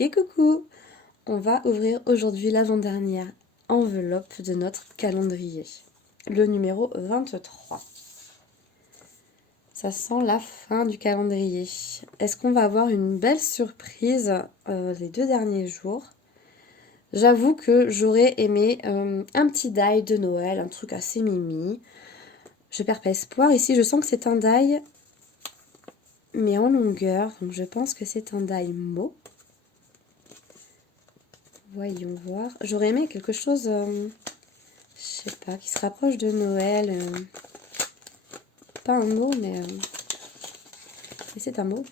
Et coucou! On va ouvrir aujourd'hui l'avant-dernière enveloppe de notre calendrier, le numéro 23. Ça sent la fin du calendrier. Est-ce qu'on va avoir une belle surprise les 2 derniers jours? J'avoue que j'aurais aimé un petit die de Noël, un truc assez mimi. Je perds pas espoir. Ici, je sens que c'est un die, mais en longueur. Donc, je pense que c'est un die mot. Voyons voir. J'aurais aimé quelque chose, je sais pas, qui se rapproche de Noël. Pas un mot, mais c'est un mot.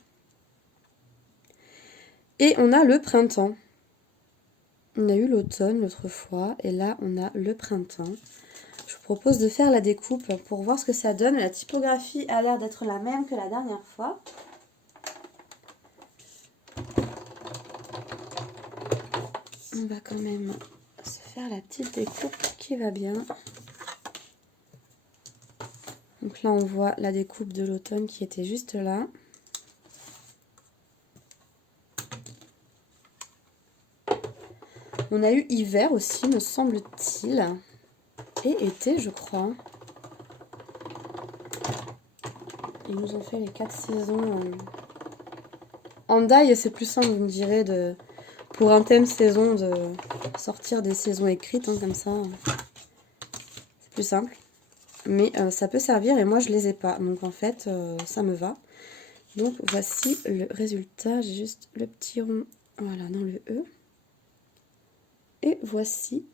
Et on a le printemps. On a eu l'automne l'autre fois, et là on a le printemps. Je vous propose de faire la découpe pour voir ce que ça donne. La typographie a l'air d'être la même que la dernière fois. On va quand même se faire la petite découpe qui va bien. Donc là on voit la découpe de l'automne qui était juste là. On a eu hiver aussi, me semble-t-il. Et été, je crois. Ils nous ont fait les 4 saisons. En die, c'est plus simple, vous me direz, pour un thème saison, de sortir des saisons écrites, comme ça. C'est plus simple. Mais ça peut servir et moi, je les ai pas. Donc, en fait, ça me va. Donc, voici le résultat. J'ai juste le petit rond, voilà, dans le E. Et voici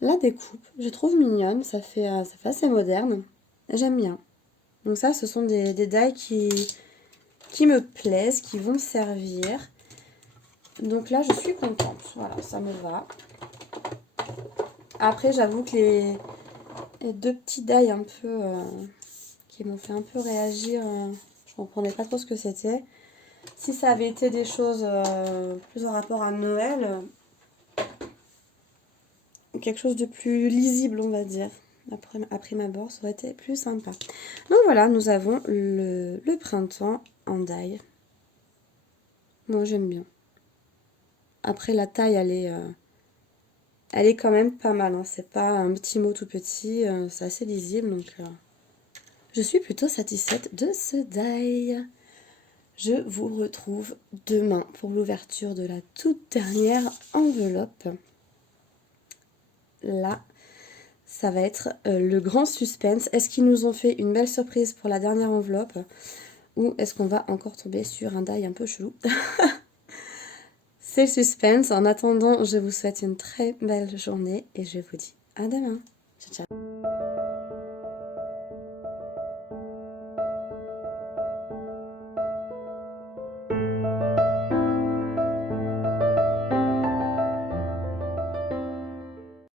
la découpe. Je trouve mignonne. Ça fait assez moderne. J'aime bien. Donc ça, ce sont des die qui me plaisent, qui vont servir. Donc là, je suis contente. Voilà, ça me va. Après, j'avoue que les 2 petits die un peu qui m'ont fait un peu réagir, je ne comprenais pas trop ce que c'était. Si ça avait été des choses plus en rapport à Noël, quelque chose de plus lisible, on va dire. Après ma abord, ça aurait été plus sympa. Donc voilà, nous avons le printemps en die. Moi, j'aime bien. Après, la taille, elle est quand même pas mal. Hein. C'est pas un petit mot tout petit, c'est assez lisible. Donc, je suis plutôt satisfaite de ce die. Je vous retrouve demain pour l'ouverture de la toute dernière enveloppe. Là, ça va être le grand suspense. Est-ce qu'ils nous ont fait une belle surprise pour la dernière enveloppe? Ou est-ce qu'on va encore tomber sur un die un peu chelou? C'est le suspense. En attendant, je vous souhaite une très belle journée et je vous dis à demain. Ciao, ciao.